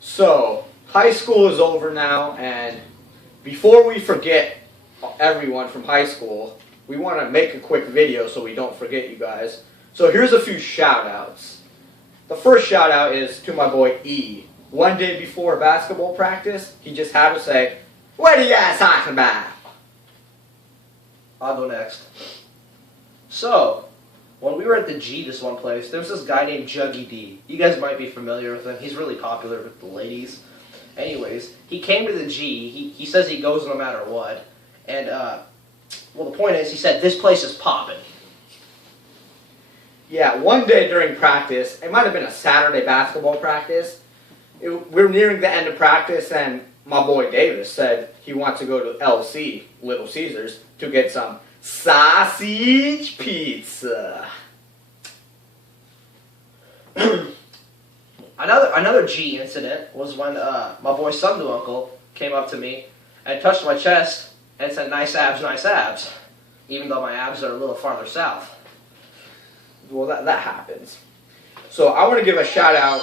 So, high school is over now, and before we forget everyone from high school, we want to make a quick video so we don't forget you guys. So here's a few shout-outs. The first shout-out is to my boy E. One day before basketball practice, he just had to say, "What are you guys talking about?" I'll go next. So, when we were at the G this one place, there was this guy named Juggy D. You guys might be familiar with him. He's really popular with the ladies. Anyways, he came to the G. He says he goes no matter what. And, well, the point is, he said, this place is popping. Yeah, one day during practice, it might have been a Saturday basketball practice. We're nearing the end of practice, and my boy Davis said he wants to go to LC, Little Caesars, to get some sausage pizza. Another G incident was when my boy Sundu Uncle came up to me and touched my chest and said, nice abs, even though my abs are a little farther south. Well, that happens. So I want to give a shout out.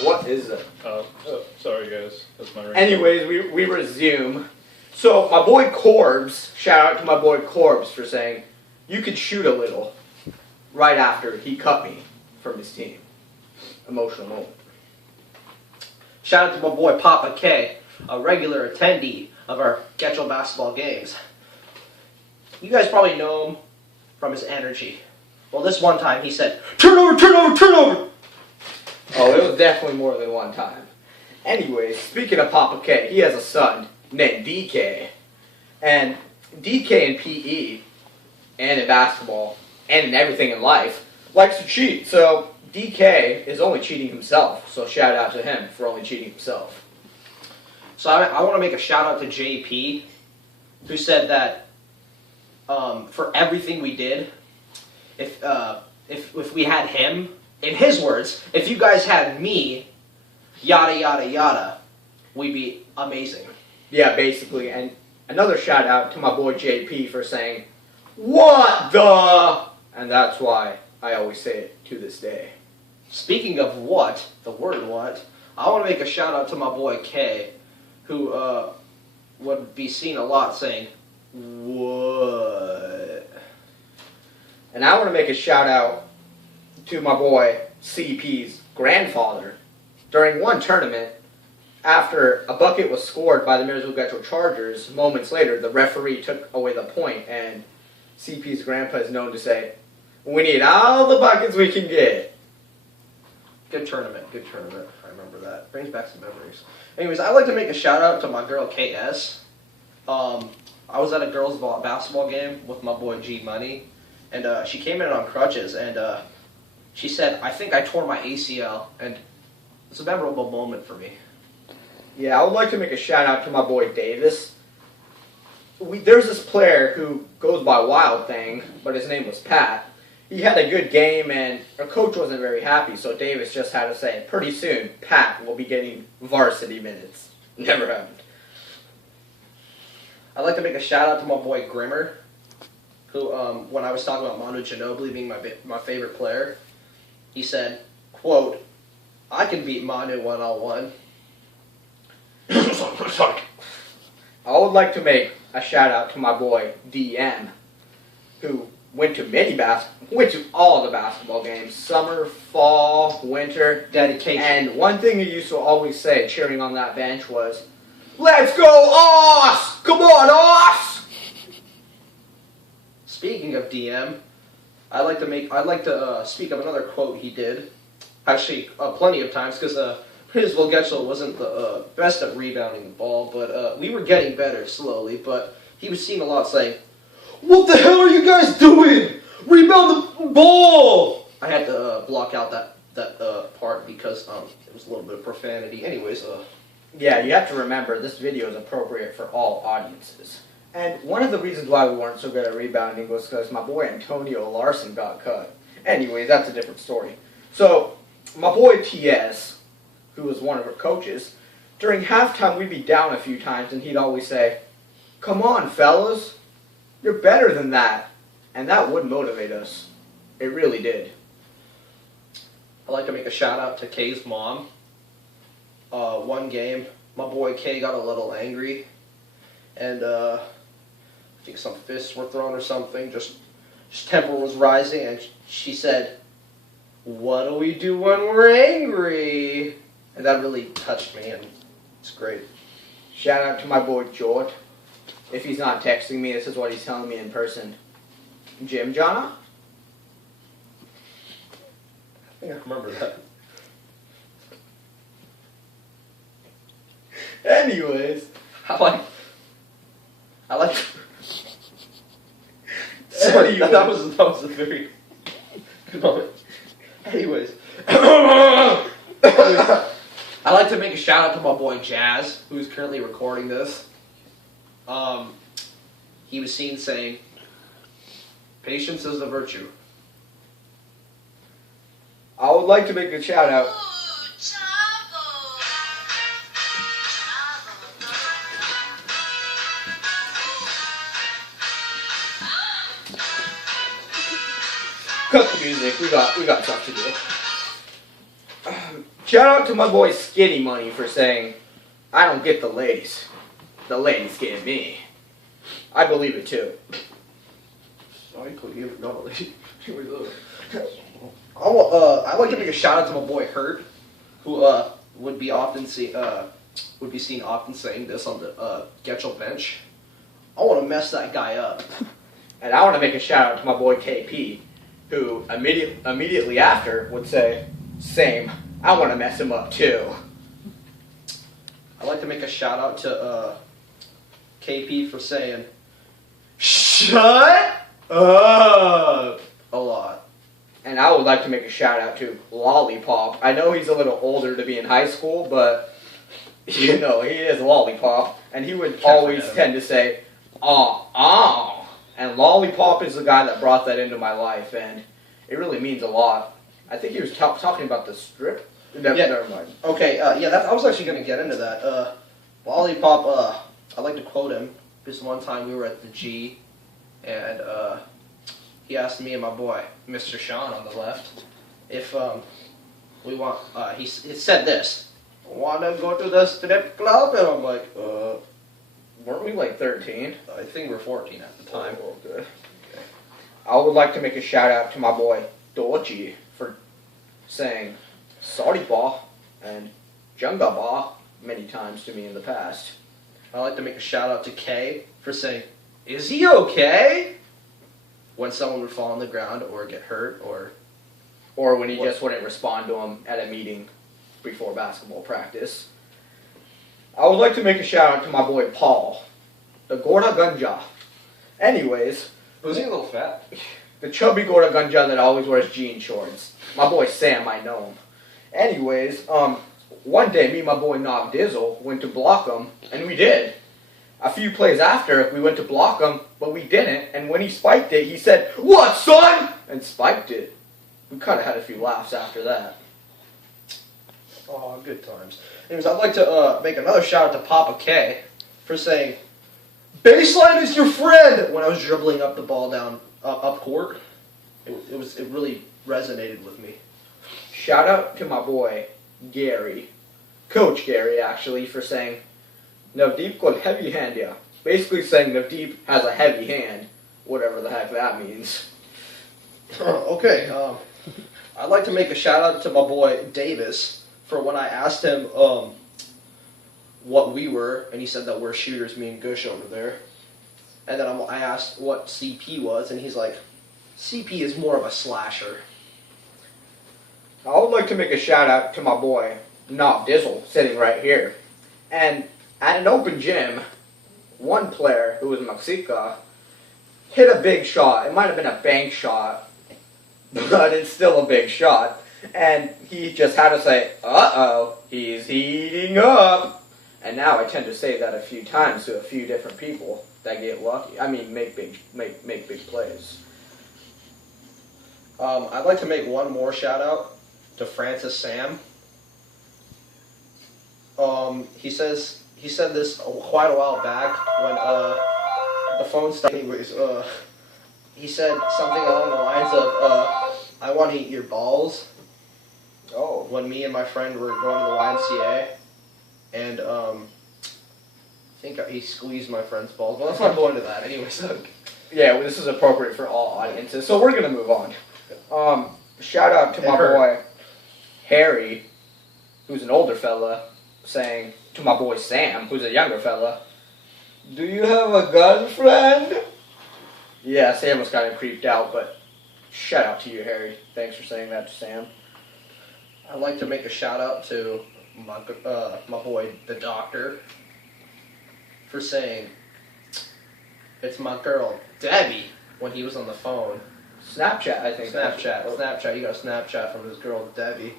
What is it? Oh, sorry guys. That's my ring. Anyways, we resume. So my boy Corbs, shout out to my boy Corbs for saying, you could shoot a little right after he cut me from his team. Emotional moment. Shout out to my boy Papa K, a regular attendee of our Getchell basketball games. You guys probably know him from his energy. Well, this one time he said, turn over, turn over, turn over! Oh, it was definitely more than one time. Anyways, speaking of Papa K, he has a son named DK. And DK in PE, and in basketball, and in everything in life, likes to cheat. So DK is only cheating himself. So shout out to him for only cheating himself. So I want to make a shout out to JP, who said that for everything we did, if we had him, in his words, if you guys had me, yada yada yada, we'd be amazing. Yeah, basically. And another shout out to my boy JP for saying, "What the?" And that's why I always say it to this day. Speaking of what, the word what, I want to make a shout out to my boy K, who would be seen a lot saying, what? And I want to make a shout out to my boy CP's grandfather. During one tournament, after a bucket was scored by the Marysville Getchell Chargers, moments later, the referee took away the point, and CP's grandpa is known to say, "We need all the buckets we can get." Good tournament. I remember that. Brings back some memories. Anyways, I'd like to make a shout out to my girl KS. I was at a girls' basketball game with my boy G Money, and she came in on crutches, and she said, I think I tore my ACL, and it's a memorable moment for me. Yeah, I would like to make a shout out to my boy Davis. There's this player who goes by Wild Thing, but his name was Pat. He had a good game, and our coach wasn't very happy, so Davis just had to say, pretty soon, Pat will be getting varsity minutes. Never happened. I'd like to make a shout out to my boy Grimmer, who, when I was talking about Manu Ginobili being my favorite player, he said, quote, I can beat Manu one-on-one. I would like to make a shout out to my boy DM, who went to all the basketball games, summer, fall, winter. Dedication. And one thing he used to always say, cheering on that bench, was, "Let's go, Oss! Come on, Oss!" Speaking of DM, I'd like to speak of another quote he did. Actually, plenty of times, because Marysville Getchell wasn't the best at rebounding the ball, but we were getting better slowly. But he was seen a lot saying, "What the hell are you guys doing? Rebound the ball!" I had to block out that part because it was a little bit of profanity. Anyways, Yeah, you have to remember, this video is appropriate for all audiences. And one of the reasons why we weren't so good at rebounding was because my boy Antonio Larson got cut. Anyway, that's a different story. So, my boy T.S., who was one of our coaches, during halftime we'd be down a few times and he'd always say, "Come on, fellas, you're better than that." And that would motivate us. It really did. I'd like to make a shout out to Kay's mom. One game, my boy Kay got a little angry, and I think some fists were thrown or something. Just temper was rising, and she said, "What do we do when we're angry?" And that really touched me, and it's great. Shout out to my boy George. If he's not texting me, this is what he's telling me in person. Jim Jonna? I think I remember that. Anyways. I like. Sorry, Anyways. that was a very good moment. Anyways, I'd like to make a shout out to my boy Jazz, who's currently recording this. He was seen saying, "Patience is a virtue." I would like to make a shout out. Cut the music. We got stuff to do. Shout out to my boy Skinny Money for saying, "I don't get the ladies. The ladies get me." I believe it too. I'd like to make a shout out to my boy Hurt, who would be seen often saying this on the Getchell bench. I want to mess that guy up. And I want to make a shout out to my boy KP, who immediately after would say, "Same. I want to mess him up too." I'd like to make a shout out to KP for saying, "Shut up," a lot. And I would like to make a shout out to Lollipop. I know he's a little older to be in high school, but you know, he is Lollipop. And he would always tend to say, "Oh." And Lollipop is the guy that brought that into my life, and it really means a lot. I think he was talking about the strip. Never mind. Okay, I was actually going to get into that. Lollipop, I'd like to quote him, because one time we were at the G, and he asked me and my boy, Mr. Sean on the left, if we want, he said this, "Want to go to the strip club?" And I'm like, Weren't we like 13? I think we're 14 at the time. Oh, okay. I would like to make a shout out to my boy Dochi for saying "sorry, ba" and "junga ba" many times to me in the past. I'd like to make a shout out to Kay for saying, "Is he okay?" when someone would fall on the ground or get hurt Or when he just wouldn't respond to him at a meeting before basketball practice. I would like to make a shout out to my boy Paul, the Gorda Gunja. Anyways, Was he a little fat? the chubby Gorda Gunja that always wears jean shorts. My boy Sam, I know him. Anyways, one day me and my boy Nog Dizzle went to block him, and we did. A few plays after, we went to block him, but we didn't, and when he spiked it, he said, "What, son?" and spiked it. We kind of had a few laughs after that. Oh, good times. Anyways, I'd like to make another shout out to Papa K for saying, "Baseline is your friend," when I was dribbling up the ball down up court. It really resonated with me. Shout out to my boy Gary, Coach Gary actually, for saying, "Navdeep got heavy hand ya." Basically saying Navdeep has a heavy hand, whatever the heck that means. Okay, I'd like to make a shout out to my boy Davis for when I asked him what we were, and he said that we're shooters, me and Gush over there. And then I asked what CP was, and he's like, "CP is more of a slasher." I would like to make a shout out to my boy Nog Dizzle, sitting right here. And at an open gym, one player, who was Mexica, hit a big shot. It might have been a bank shot, but it's still a big shot. And he just had to say, "Uh-oh, he's heating up." And now I tend to say that a few times to a few different people that get lucky. I mean, make big plays. I'd like to make one more shout out to Francis Sam. He said this quite a while back when the phone started. Anyways, he said something along the lines of "I want to eat your balls." Oh. When me and my friend were going to the YMCA, and I think he squeezed my friend's balls. Well, let's not go into that. Anyways, Yeah, well, this is appropriate for all audiences, so we're gonna move on. Shout out to my boy Harry, who's an older fella, saying to my boy Sam, who's a younger fella, "Do you have a girlfriend?" Yeah, Sam was kind of creeped out, but shout out to you, Harry. Thanks for saying that to Sam. I'd like to make a shout out to my boy the doctor for saying it's my girl Debbie when he was on the phone. Snapchat, I think. Snapchat. He got a Snapchat from his girl Debbie,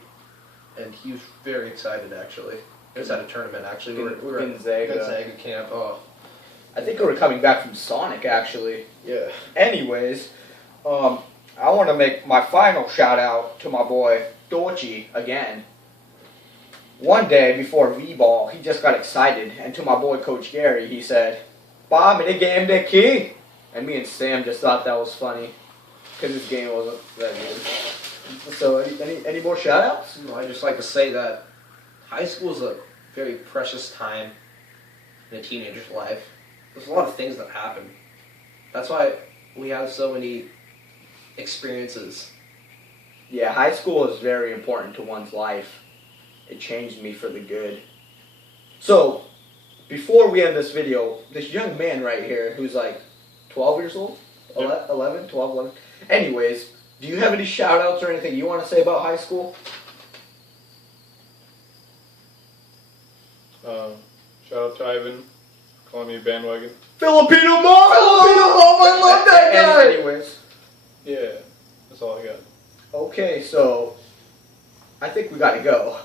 and he was very excited. Actually, it was at a tournament. Actually, we were at Gonzaga camp. Oh, I think we were coming back from Sonic, actually. yeah. Anyways, I want to make my final shout out to my boy Dorchi again. One day before V-Ball, he just got excited, and to my boy Coach Gary, he said, "Ba, mini game de key." And me and Sam just thought that was funny, because this game wasn't that good. So, any more shout outs? I just like to say that high school is a very precious time in a teenager's life. There's a lot of things that happen. That's why we have so many experiences. Yeah, high school is very important to one's life. It changed me for the good. So, before we end this video, this young man right here, who's like 12 years old? 11? 12, 11? Anyways, do you have any shout outs or anything you want to say about high school? Shout out to Ivan for calling me a bandwagon. Filipino mom! Filipino mom, I love that guy! Anyways. Yeah, that's all I got. Okay, so I think we gotta go.